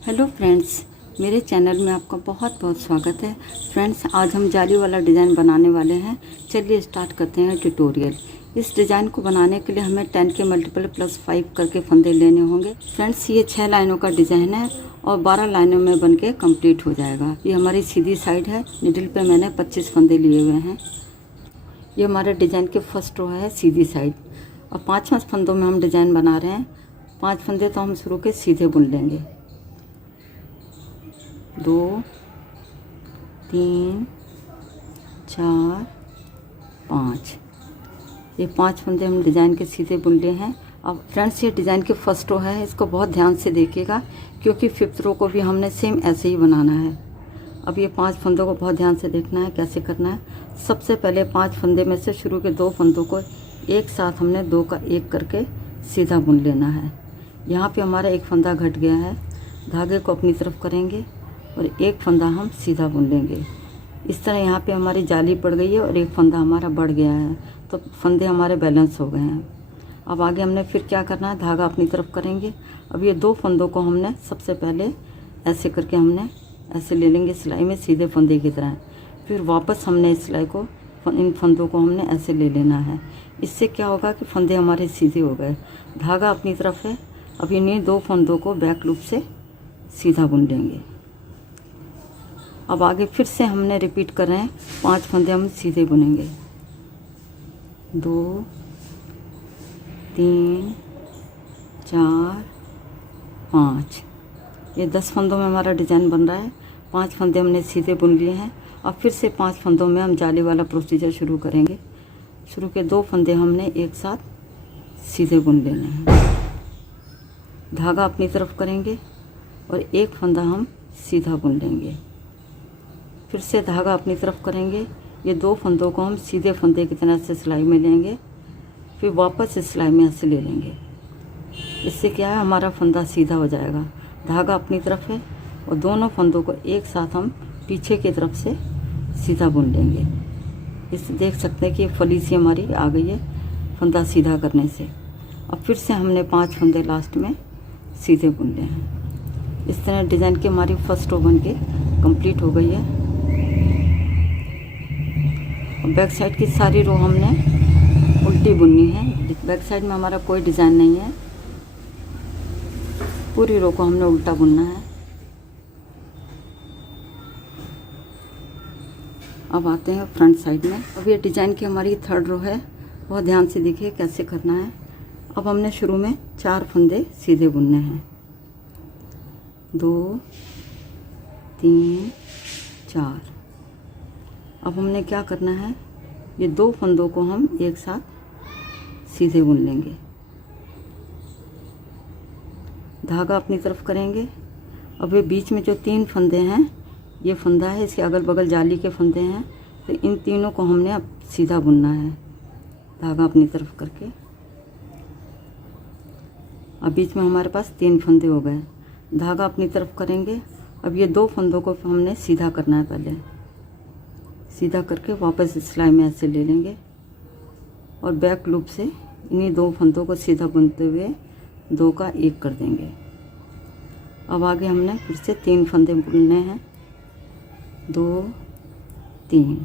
Hello friends, मेरे channel में आपका बहुत बहुत स्वागत है। फ्रेंड्स, आज हम जाली वाला डिज़ाइन बनाने वाले हैं। चलिए स्टार्ट करते हैं ट्यूटोरियल। इस डिज़ाइन को बनाने के लिए हमें 10 के मल्टीपल +5 करके फंदे लेने होंगे। फ्रेंड्स, ये 6 लाइनों का डिज़ाइन है और 12 लाइनों में बन के कम्प्लीट हो जाएगा। ये हमारी सीधी साइड है। निडल पे मैंने 25 फंदे लिए हुए हैं। ये हमारे डिज़ाइन के फर्स्ट रो है सीधी साइड। और 5 फंदों में हम डिज़ाइन बना रहे हैं। 5 फंदे तो हम शुरू के सीधे बुन लेंगे। 2 3 4 5। ये 5 फंदे हम डिज़ाइन के सीधे बुन लिए हैं। अब फ्रेंड्स, ये डिज़ाइन के फर्स्ट रो है, इसको बहुत ध्यान से देखिएगा क्योंकि 5th रो को भी हमने सेम ऐसे ही बनाना है। अब ये 5 फंदों को बहुत ध्यान से देखना है कैसे करना है। सबसे पहले 5 फंदे में से शुरू के 2 फंदों को एक साथ हमने 2 का 1 करके सीधा बुन लेना है। यहाँ पे हमारा एक फंदा घट गया है। धागे को अपनी तरफ करेंगे और एक फंदा हम सीधा बुन लेंगे। इस तरह यहाँ पे हमारी जाली पड़ गई है और एक फंदा हमारा बढ़ गया है, तो फंदे हमारे बैलेंस हो गए हैं। अब आगे हमने फिर क्या करना है, धागा अपनी तरफ करेंगे। अब ये 2 फंदों को हमने सबसे पहले ऐसे करके हमने ऐसे ले लेंगे सिलाई में, सीधे फंदे की तरह। फिर वापस हमने इस सिलाई को, इन फंदों को हमने ऐसे ले लेना है। इससे क्या होगा कि फंदे हमारे सीधे हो गए। धागा अपनी तरफ है। अब इन्हीं 2 फंदों को बैक लूप से सीधा बुन लेंगे। अब आगे फिर से हमने रिपीट कर रहे हैं। 5 फंदे हम सीधे बुनेंगे। 2 3 4 5। ये 10 फंदों में हमारा डिज़ाइन बन रहा है। 5 फंदे हमने सीधे बुन लिए हैं। अब फिर से 5 फंदों में हम जाली वाला प्रोसीजर शुरू करेंगे। शुरू के 2 फंदे हमने एक साथ सीधे बुन लेने हैं। धागा अपनी तरफ करेंगे और एक फंदा हम सीधा बुन लेंगे। फिर से धागा अपनी तरफ करेंगे। ये 2 फंदों को हम सीधे फंदे की तरह से सिलाई में लेंगे। फिर वापस इस सिलाई में ऐसे ले लेंगे। इससे क्या है, हमारा फंदा सीधा हो जाएगा। धागा अपनी तरफ है और दोनों फंदों को एक साथ हम पीछे की तरफ से सीधा बुन लेंगे। इससे देख सकते हैं कि फली सी हमारी आ गई है फंदा सीधा करने से। अब फिर से हमने 5 फंदे लास्ट में सीधे बुन लिए हैं। इस तरह डिज़ाइन की हमारी फर्स्ट रो बन के कम्प्लीट हो गई है। बैक साइड की सारी रो हमने उल्टी बुननी है। बैक साइड में हमारा कोई डिज़ाइन नहीं है, पूरी रो को हमने उल्टा बुनना है। अब आते हैं फ्रंट साइड में। अब ये डिज़ाइन की हमारी 3rd रो है, बहुत ध्यान से देखिए कैसे करना है। अब हमने शुरू में 4 फंदे सीधे बुनने हैं। 2 3 4। अब हमने क्या करना है, ये 2 फंदों को हम एक साथ सीधे बुन लेंगे। धागा अपनी तरफ करेंगे। अब ये बीच में जो 3 फंदे हैं, ये फंदा है, इसके अगल बगल जाली के फंदे हैं, तो इन तीनों को हमने अब सीधा बुनना है धागा अपनी तरफ करके। अब बीच में हमारे पास 3 फंदे हो गए। धागा अपनी तरफ करेंगे। अब ये 2 फंदों को हमें सीधा करना है। पहले सीधा करके वापस सिलाई में ऐसे ले लेंगे और बैक लूप से इन्हीं 2 फंदों को सीधा बुनते हुए 2 का 1 कर देंगे। अब आगे हमने फिर से 3 फंदे बुनने हैं। 2 3।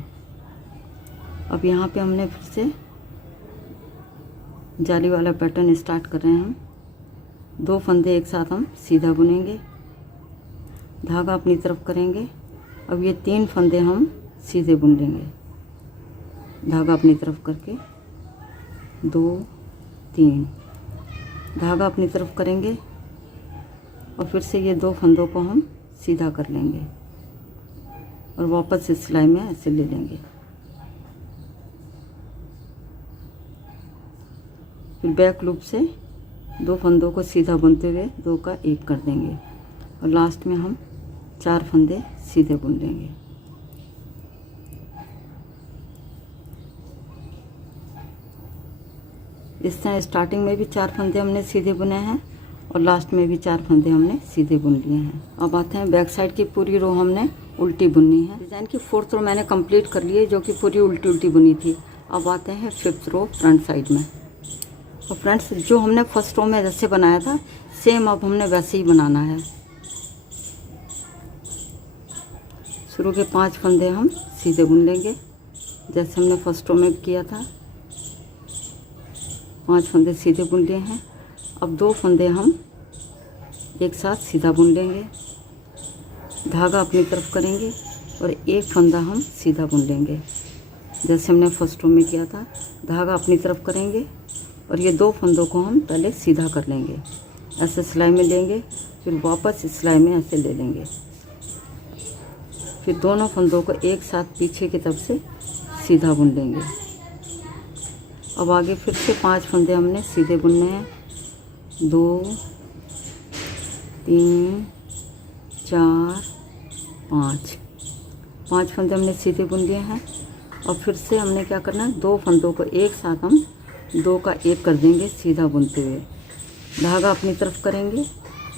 अब यहाँ पे हमने फिर से जाली वाला पैटर्न स्टार्ट कर रहे हैं। हम 2 फंदे एक साथ हम सीधा बुनेंगे। धागा अपनी तरफ करेंगे। अब ये 3 फंदे हम सीधे बुन लेंगे। धागा अपनी तरफ करके 2 3। धागा अपनी तरफ करेंगे और फिर से ये 2 फंदों को हम सीधा कर लेंगे और वापस इस सिलाई में ऐसे ले लेंगे। फिर बैक लूप से 2 फंदों को सीधा बुनते हुए 2 का 1 कर देंगे और लास्ट में हम 4 फंदे सीधे बुन लेंगे। इस तरह स्टार्टिंग में भी 4 फंदे हमने सीधे बुने हैं और लास्ट में भी 4 फंदे हमने सीधे बुन लिए हैं। अब आते हैं बैक साइड की पूरी रो हमने उल्टी बुननी है। डिज़ाइन की 4th रो मैंने कंप्लीट कर ली है, जो कि पूरी उल्टी उल्टी बुनी थी। अब आते हैं 5th रो फ्रंट साइड में। और फ्रेंड्स, जो हमने फर्स्ट रो में जैसे बनाया था सेम अब हमने वैसे ही बनाना है। शुरू के 5 फंदे हम सीधे बुन लेंगे जैसे हमने फर्स्ट रो में किया था। 5 फंदे सीधे बुन लिए हैं। अब 2 फंदे हम एक साथ सीधा बुन लेंगे, धागा अपनी तरफ करेंगे और एक फंदा हम सीधा बुन लेंगे जैसे हमने फर्स्ट रो में किया था। धागा अपनी तरफ करेंगे और ये 2 फंदों को हम पहले सीधा कर लेंगे, ऐसे सिलाई में लेंगे, फिर वापस इस सिलाई में ऐसे ले लेंगे, फिर दोनों फंदों को एक साथ पीछे की तरफ से सीधा बुन लेंगे। अब आगे फिर से 5 फंदे हमने सीधे बुनने हैं। 2 3 4 5 फंदे हमने सीधे बुन लिए हैं। और फिर से हमने क्या करना है, 2 फंदों को एक साथ हम 2 का 1 कर देंगे सीधा बुनते हुए। धागा अपनी तरफ करेंगे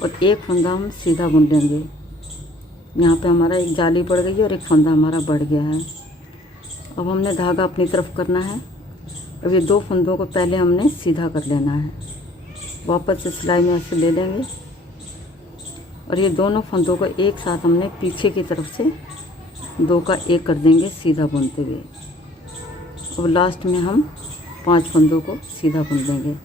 और एक फंदा हम सीधा बुन लेंगे। यहाँ पे हमारा एक जाली पड़ गई है और एक फंदा हमारा बढ़ गया है। अब हमने धागा अपनी तरफ करना है। अब ये 2 फंदों को पहले हमने सीधा कर लेना है, वापस से सिलाई में ऐसे ले लेंगे और ये दोनों फंदों को एक साथ हमने पीछे की तरफ से 2 का 1 कर देंगे सीधा बुनते हुए। अब लास्ट में हम 5 फंदों को सीधा बुन देंगे।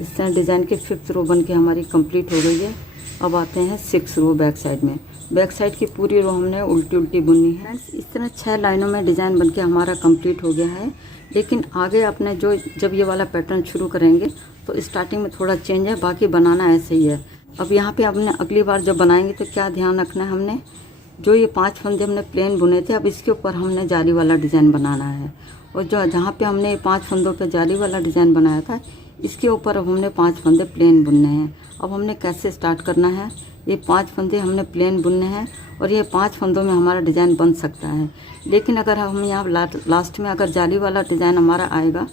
इस तरह डिज़ाइन की 5th रो बन के हमारी कंप्लीट हो गई है। अब आते हैं 6th रो बैक साइड में। बैक साइड की पूरी रो हमने उल्टी उल्टी बुननी है। इस तरह 6 लाइनों में डिज़ाइन बन के हमारा कंप्लीट हो गया है। लेकिन आगे आपने जब ये वाला पैटर्न शुरू करेंगे तो स्टार्टिंग में थोड़ा चेंज है, बाकी बनाना ऐसे ही है। अब यहाँ पे आपने अगली बार जब बनाएंगे तो क्या ध्यान रखना है, हमने जो ये 5 फंदे हमने प्लेन बुने थे, अब इसके ऊपर हमने जाली वाला डिज़ाइन बनाना है। और जहाँ पे हमने 5 फंदों पे जाली वाला डिज़ाइन बनाया था, इसके ऊपर अब हमने 5 फंदे प्लेन बुनने हैं। अब हमने कैसे स्टार्ट करना है, ये 5 फंदे हमने प्लेन बुनने हैं और ये 5 फंदों में हमारा डिज़ाइन बन सकता है। लेकिन अगर हम यहाँ लास्ट में अगर जाली वाला डिज़ाइन हमारा आएगा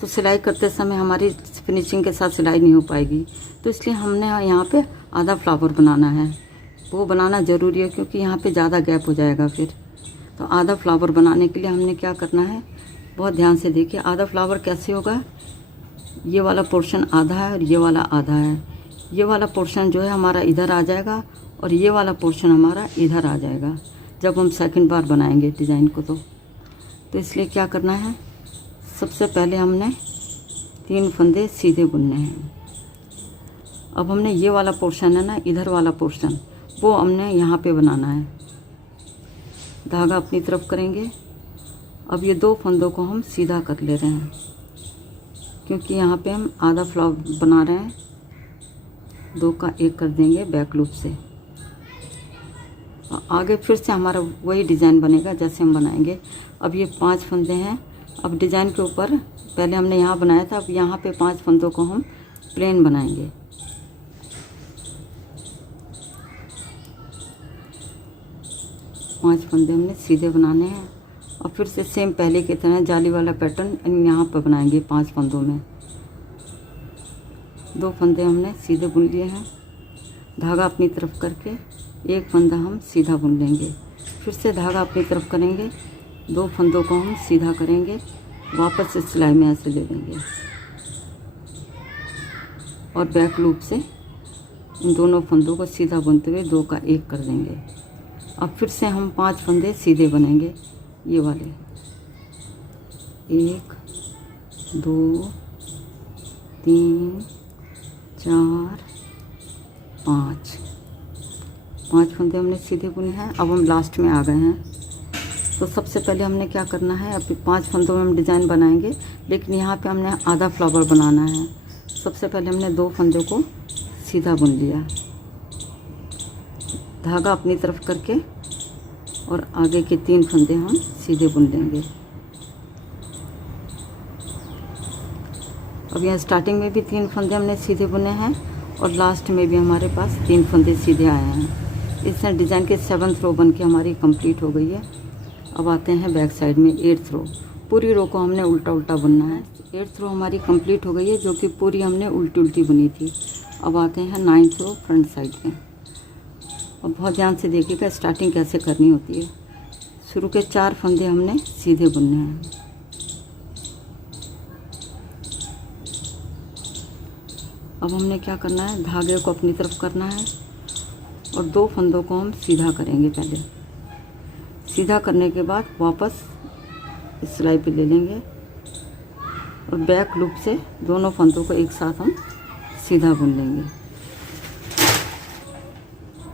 तो सिलाई करते समय हमारी फिनिशिंग के साथ सिलाई नहीं हो पाएगी। तो इसलिए हमने यहाँ पे आधा फ्लावर बनाना है, वो बनाना ज़रूरी है क्योंकि यहाँ पे ज़्यादा गैप हो जाएगा फिर। तो आधा फ्लावर बनाने के लिए हमने क्या करना है, बहुत ध्यान से देखिए। आधा फ्लावर कैसे होगा, ये वाला पोर्शन आधा है और ये वाला आधा है। ये वाला पोर्शन जो है हमारा इधर आ जाएगा और ये वाला पोर्शन हमारा इधर आ जाएगा जब हम सेकंड बार बनाएंगे डिज़ाइन को। तो इसलिए क्या करना है, सबसे पहले हमने 3 फंदे सीधे बुनने हैं। अब हमने ये वाला पोर्शन है ना, इधर वाला पोर्शन, वो हमने यहाँ पे बनाना है। धागा अपनी तरफ करेंगे। अब ये 2 फंदों को हम सीधा कर ले रहे हैं क्योंकि यहाँ पे हम आधा फ्लावर बना रहे हैं। 2 का 1 कर देंगे बैक लूप से। आगे फिर से हमारा वही डिज़ाइन बनेगा जैसे हम बनाएंगे। अब ये 5 फंदे हैं। अब डिज़ाइन के ऊपर पहले हमने यहाँ बनाया था, अब यहाँ पे 5 फंदों को हम प्लेन बनाएंगे। पाँच फंदे हमने सीधे बनाने हैं और फिर से सेम पहले की तरह जाली वाला पैटर्न यहाँ पर बनाएंगे। 5 फंदों में 2 फंदे हमने सीधे बुन लिए हैं। धागा अपनी तरफ करके एक फंदा हम सीधा बुन लेंगे, फिर से धागा अपनी तरफ करेंगे, 2 फंदों को हम सीधा करेंगे, वापस से सिलाई में ऐसे ले लेंगे और बैक लूप से इन दोनों फंदों को सीधा बुनते हुए 2 का 1 कर देंगे। अब फिर से हम 5 फंदे सीधे बनेंगे, ये वाले 1 2 3 4 5 फंदे हमने सीधे बुने हैं। अब हम लास्ट में आ गए हैं। तो सबसे पहले हमने क्या करना है, अभी 5 फंदों में हम डिज़ाइन बनाएंगे, लेकिन यहाँ पे हमने आधा फ्लावर बनाना है। सबसे पहले हमने 2 फंदों को सीधा बुन लिया, धागा अपनी तरफ करके, और आगे के 3 फंदे हम सीधे बुन लेंगे। अब यहाँ स्टार्टिंग में भी 3 फंदे हमने सीधे बुने हैं और लास्ट में भी हमारे पास 3 फंदे सीधे आए हैं। इससे डिज़ाइन के 7th रो बन के हमारी कंप्लीट हो गई है। अब आते हैं बैक साइड में 8th रो। पूरी रो को हमने उल्टा उल्टा बुनना है। 8th रो हमारी कंप्लीट हो गई है, जो कि पूरी हमने उल्टी उल्टी बुनी थी। अब आते हैं 9th रो फ्रंट साइड में। और बहुत ध्यान से देखिएगा स्टार्टिंग कैसे करनी होती है। शुरू के 4 फंदे हमने सीधे बुनने हैं। अब हमने क्या करना है, धागे को अपनी तरफ करना है और 2 फंदों को हम सीधा करेंगे। पहले सीधा करने के बाद वापस इस सिलाई पे ले लेंगे और बैक लूप से दोनों फंदों को एक साथ हम सीधा बुन लेंगे।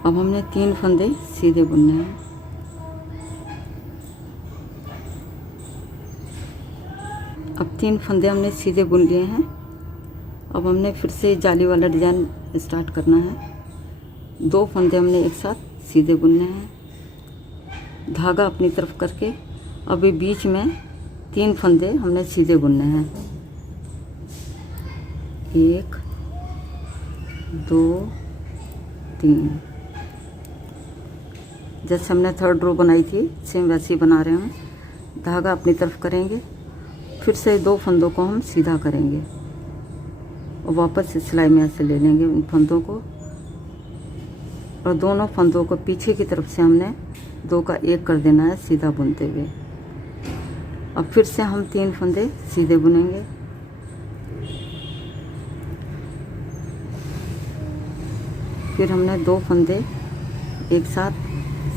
अब हमने 3 फंदे सीधे बुनने हैं। अब 3 फंदे हमने सीधे बुन लिए हैं। अब हमने फिर से जाली वाला डिज़ाइन स्टार्ट करना है। 2 फंदे हमने एक साथ सीधे बुनने हैं, धागा अपनी तरफ करके। अभी बीच में 3 फंदे हमने सीधे बुनने हैं। 1 2 3। जैसे हमने 3rd रो बनाई थी सेम वैसे ही बना रहे हैं। धागा अपनी तरफ करेंगे, फिर से 2 फंदों को हम सीधा करेंगे और वापस से सिलाई में ऐसे ले लेंगे उन फंदों को और दोनों फंदों को पीछे की तरफ से हमने 2 का 1 कर देना है सीधा बुनते हुए। अब फिर से हम 3 फंदे सीधे बुनेंगे। फिर हमने 2 फंदे एक साथ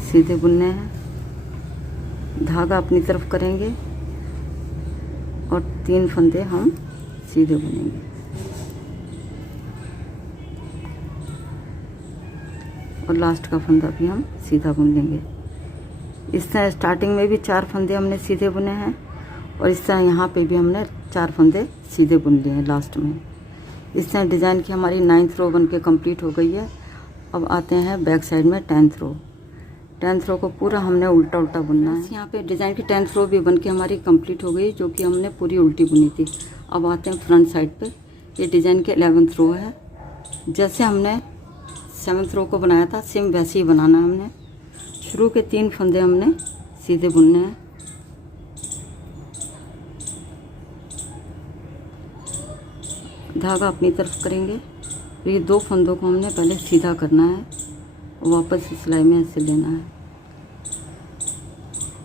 सीधे बुनने हैं, धागा अपनी तरफ करेंगे और 3 फंदे हम सीधे बुनेंगे। और लास्ट का फंदा भी हम सीधा बुन लेंगे। इस तरह स्टार्टिंग में भी 4 फंदे हमने सीधे बुने हैं और इस तरह यहाँ पे भी हमने 4 फंदे सीधे बुन लिए हैं लास्ट में। इस तरह डिज़ाइन की हमारी 9th रो बन के कम्प्लीट हो गई है। अब आते हैं बैक साइड में 10th रो। 10th रो को पूरा हमने उल्टा उल्टा बुनना है। यहाँ पे डिज़ाइन की 10th रो भी बन के हमारी कंप्लीट हो गई, जो कि हमने पूरी उल्टी बुनी थी। अब आते हैं फ्रंट साइड पे। ये डिज़ाइन के 11th रो है। जैसे हमने 7th रो को बनाया था सेम वैसे ही बनाना है हमने। शुरू के 3 फंदे हमने सीधे बुनने हैं, धागा अपनी तरफ करेंगे। तो ये 2 फंदों को हमने पहले सीधा करना है और वापस सिलाई में ऐसे लेना है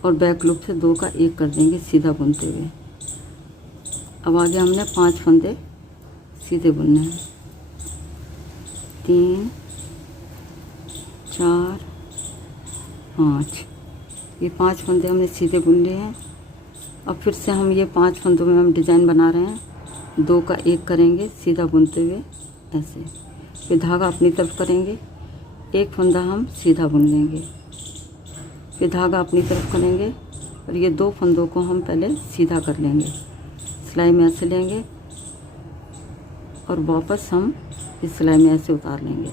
और बैक लूप से 2 का 1 कर देंगे सीधा बुनते हुए। अब आगे हमने 5 फंदे सीधे बुनने हैं। 3 4 5। ये 5 फंदे हमने सीधे बुन लिए हैं। अब फिर से हम ये 5 फंदों में हम डिज़ाइन बना रहे हैं। 2 का 1 करेंगे सीधा बुनते हुए ऐसे। फिर धागा अपनी तरफ करेंगे, 1 फंदा हम सीधा बुन लेंगे, फिर धागा अपनी तरफ करेंगे और ये 2 फंदों को हम पहले सीधा कर लेंगे, सिलाई में ऐसे लेंगे और वापस हम इस सिलाई में ऐसे उतार लेंगे।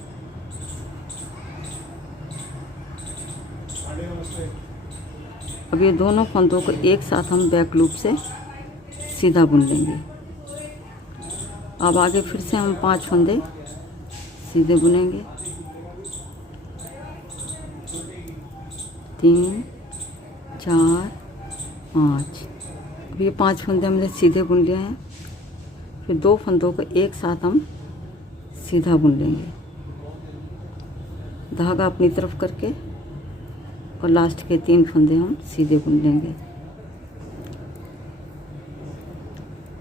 अब ये दोनों फंदों को एक साथ हम बैक लूप से सीधा बुन लेंगे। अब आगे फिर से हम 5 फंदे सीधे बुनेंगे। 3 4 5। अब ये 5 फंदे हमने सीधे बुन लिए हैं। फिर 2 फंदों को एक साथ हम सीधा बुन लेंगे, धागा अपनी तरफ करके और लास्ट के 3 फंदे हम सीधे बुन लेंगे।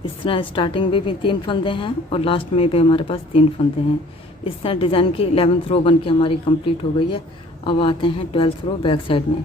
इस तरह स्टार्टिंग में भी 3 फंदे हैं और लास्ट में भी हमारे पास 3 फंदे हैं। इस तरह डिज़ाइन की 11th रो बन के हमारी कंप्लीट हो गई है। अब आते हैं 12th रो बैक साइड में।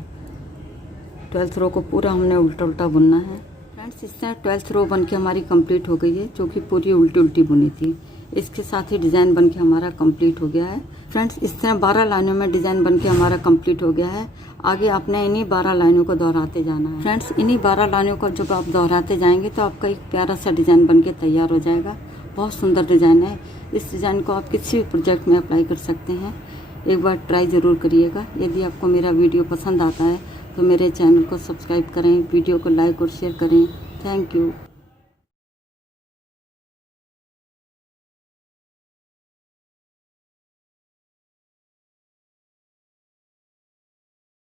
12th रो को पूरा हमने उल्टा उल्टा बुनना है। फ्रेंड्स, इस तरह 12th रो बन के हमारी कंप्लीट हो गई है, जो कि पूरी उल्टी उल्टी बुनी थी। इसके साथ ही डिज़ाइन बन के हमारा कंप्लीट हो गया है। फ्रेंड्स, इस तरह 12 लाइनों में डिज़ाइन बन के हमारा कंप्लीट हो गया है। आगे आपने इन्हीं 12 लाइनों को दोहराते जाना है। फ्रेंड्स, इन्हीं 12 लाइनों को जब आप दोहराते जाएंगे तो आपका एक प्यारा सा डिज़ाइन बन के तैयार हो जाएगा। बहुत सुंदर डिज़ाइन है। इस डिज़ाइन को आप किसी भी प्रोजेक्ट में अप्लाई कर सकते हैं। एक बार ट्राई ज़रूर करिएगा। यदि आपको मेरा वीडियो पसंद आता है तो मेरे चैनल को सब्सक्राइब करें, वीडियो को लाइक और शेयर करें। Thank you.